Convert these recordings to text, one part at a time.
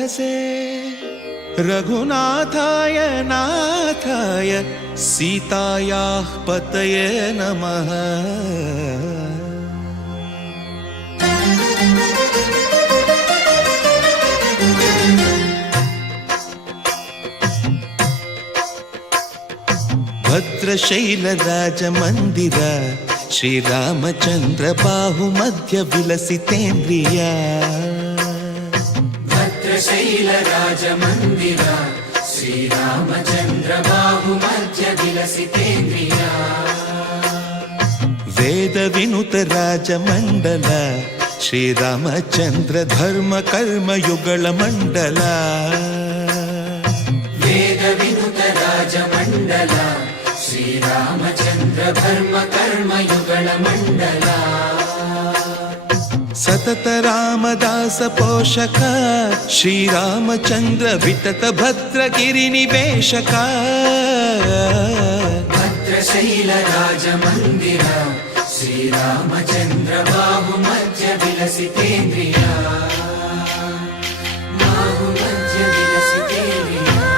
रहसे रघुनाथाय नाथाय सीतायाः पतये नमः। भद्रशैलराजमन्दिर श्रीरामचन्द्र बाहुमध्य विलसितेन्द्रिया। भद्रशैलराजमन्दिर श्रीरामचन्द्र बाहुमध्य विलसितेन्द्रिया। वेदविनुत राजमण्डल श्रीरामचन्द्र धर्म कर्म युगल मण्डल। वेदविनुत राजमण्डल श्रीरामचन्द्र धर्म कर्म युगल मण्डल। सतत रामदास पोषक श्रीरामचन्द्र वितत भद्रगिरि निवेशक। भद्रशैलराजमन्दिर श्रीरामचन्द्र बाहुमध्य विलसितेन्द्रिया। बाहुमध्य विलसितेन्द्रिया।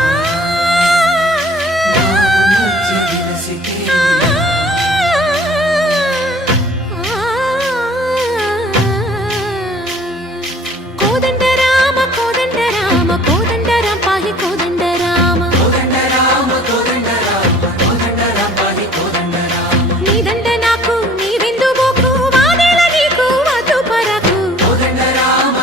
बाहुमध्य विलसितेन्द्रिया। कोदंड राम पाहि कोदंड राम। कोदंड राम पाहि कोदंड राम। नी दंड नाकु नी विंदु बोकु वादेल नीकु वधु परकु। कोदंड राम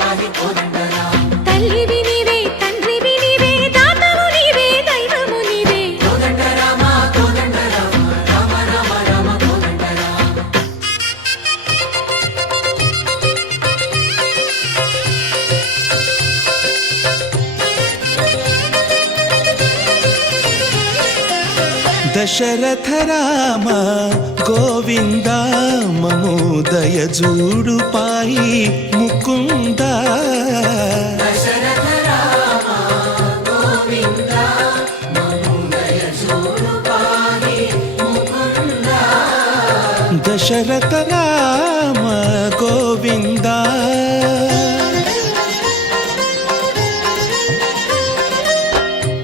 पाहि कोदंड राम। तल्लिवि नीवे तंड्रिवि नीवे दातवु नीवे दैवमु नीवे। कोदंड राम राम राम राम कोदंड राम। दशरथ राम गोविंद ममोदय जूडु पाहि मुकुंद। दशरथ राम गोविंद ममोदय जूडु पाहि मुकुंद। दशरथ राम गोविंद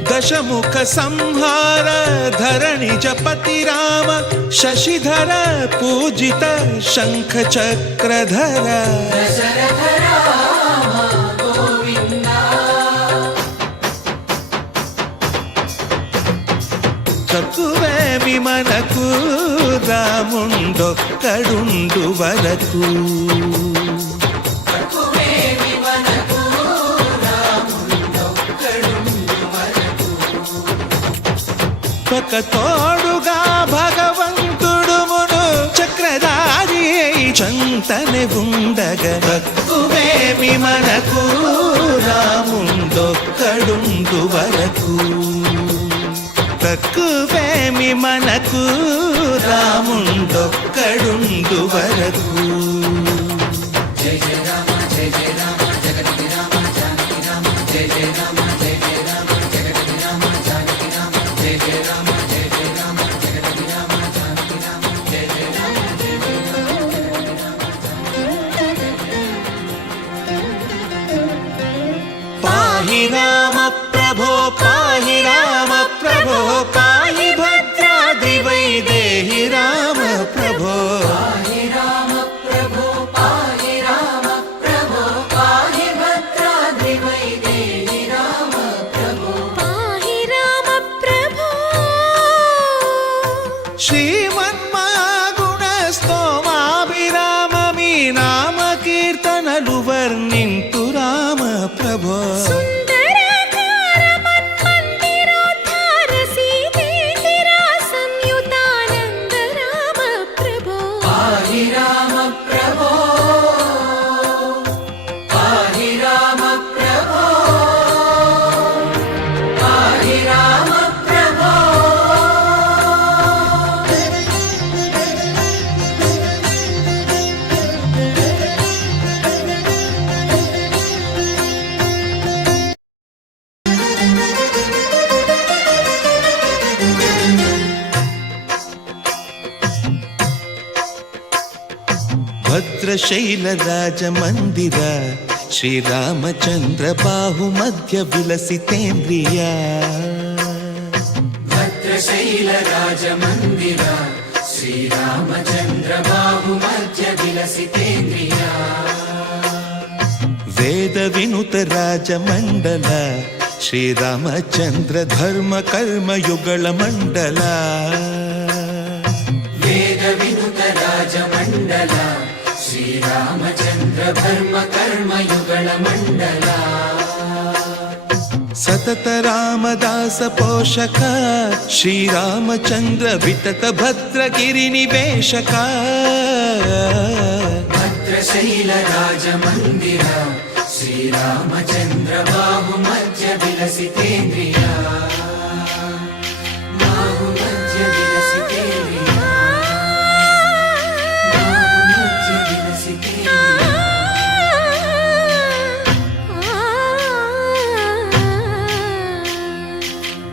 दशमुख संहार धरणि जपति राम शशिधर पूजित शंख चक्रधर। दशरथ राम गोविंद। తక్కువే విమనకు రాముండొక్కడుండు వరకు। ఒక తోడుగా భగవంతుడు మును చక్రధారి చంతనే ఉండగ తక్కువేమి మనకు రాముండొక్కడుండు వరకు। తక్కువేమి మనకు రాముండొక్కడుండు వరకు। జయ జయ రామ జయ జయ రామ జగతి రామ జానకి రామ జయ జయ రామ జయ జయ రామ జగతి రామ జానకి రామ జయ జయ రామ జయ జయ రామ జగతి రామ జానకి రామ జయ జయ రామ జయ జయ రామ। పాహి రామ ప్రభో పాహి రామ ప్రభో పాహి భద్రాద్రి వైదేహి రామ ప్రభో। పాహి రామ ప్రభో పాహి రామ ప్రభో పాహి భద్రాద్రి వైదేహి రామ ప్రభో। पाहि राम प्रभो। శ్రీమన్మాగుణ స్తోమాభిరామమి నామ కీర్తనలు వర్ణింతు రామ ప్రభో। सुन्दराकार मन्मन्दिरोद्धार सीतेन्दिरा संयुतानन्द राम प्रभो। पाहि राम प्रभो पाहि राम प्रभो पाहि राम प्रभो। भद्रशैलराजमन्दिर శ్రీరామచంద్ర బాహు మధ్య విలసితేంద్రియ భద్రశైల రాజమందిర శ్రీరామచంద్ర బాహు మధ్య విలసితేంద్రియ వేద వినుత రాజమండల శ్రీరామచంద్ర ధర్మ కర్మ యుగళ మండల వేద వినుత రాజమండల శ్రీరామచంద్ర ధర్మ కర్మ యుగళ మండల సతత రామదాస పోషక శ్రీరామచంద్ర వితత భద్రగిరి నివేశక భద్రశైల రాజమందిర శ్రీరామచంద్ర బాహు మధ్య విలసితేంద్రియ బాహు మధ్య విలసితేంద్రియ బాహు మధ్య విలసితేంద్రియ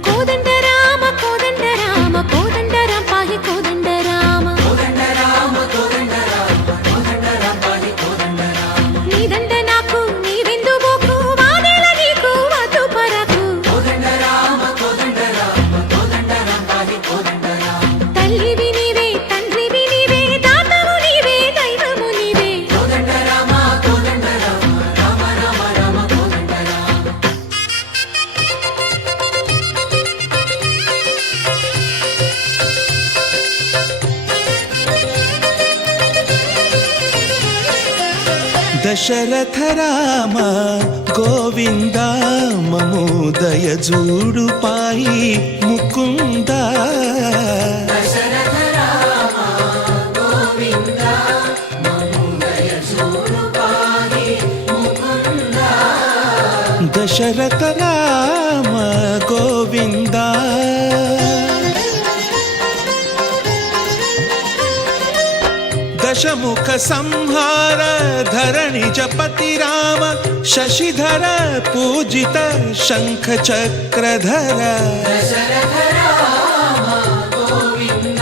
కోదండ రామ కోదండ రామ కోదండ రామ పాహి కోదండ రామ కోదండ రామ కోదండ రామ కోదండ రామ పాహి కోదండ రామ నీదండ నాకు నీవెందు బోకు వాదేల నీకు వద్దు పరకు కోదండ రామ కోదండ రామ కోదండ రామ పాహి కోదండ రామ తల్లివి నీవే తండ్రివి నీవే దాతవు నీవే దైవము నీవే కోదండ రామ కోదండ రామ రామ రామ రామ కోదండ రామ దశరథ రామ గోవింద మమోదయ జూడు పాయి ముకుంద దశరథ రామ గోవింద మముదయ చూడు పాహి ముకుంద దశరథ రామ గోవింద దశముఖ సంహార ధరణి జపతి రామ శశిధర పూజిత శంఖ చక్రధర దశరథ రామ గోవింద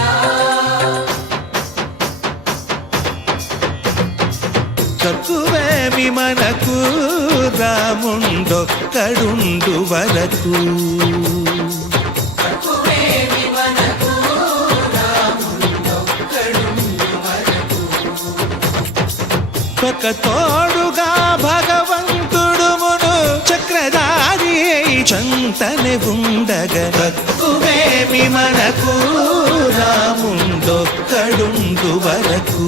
తక్కువేమి మనకు రాముండొక్కడుండు వరకు తక్కువేమి మనకు రాముండొక్కడుండు వరకు ఒక తోడుగా భగవంతుడుమును చక్రధారి చంతనే ఉండగ తక్కువేమి మనకు రాముండొక్కడుండు వరకు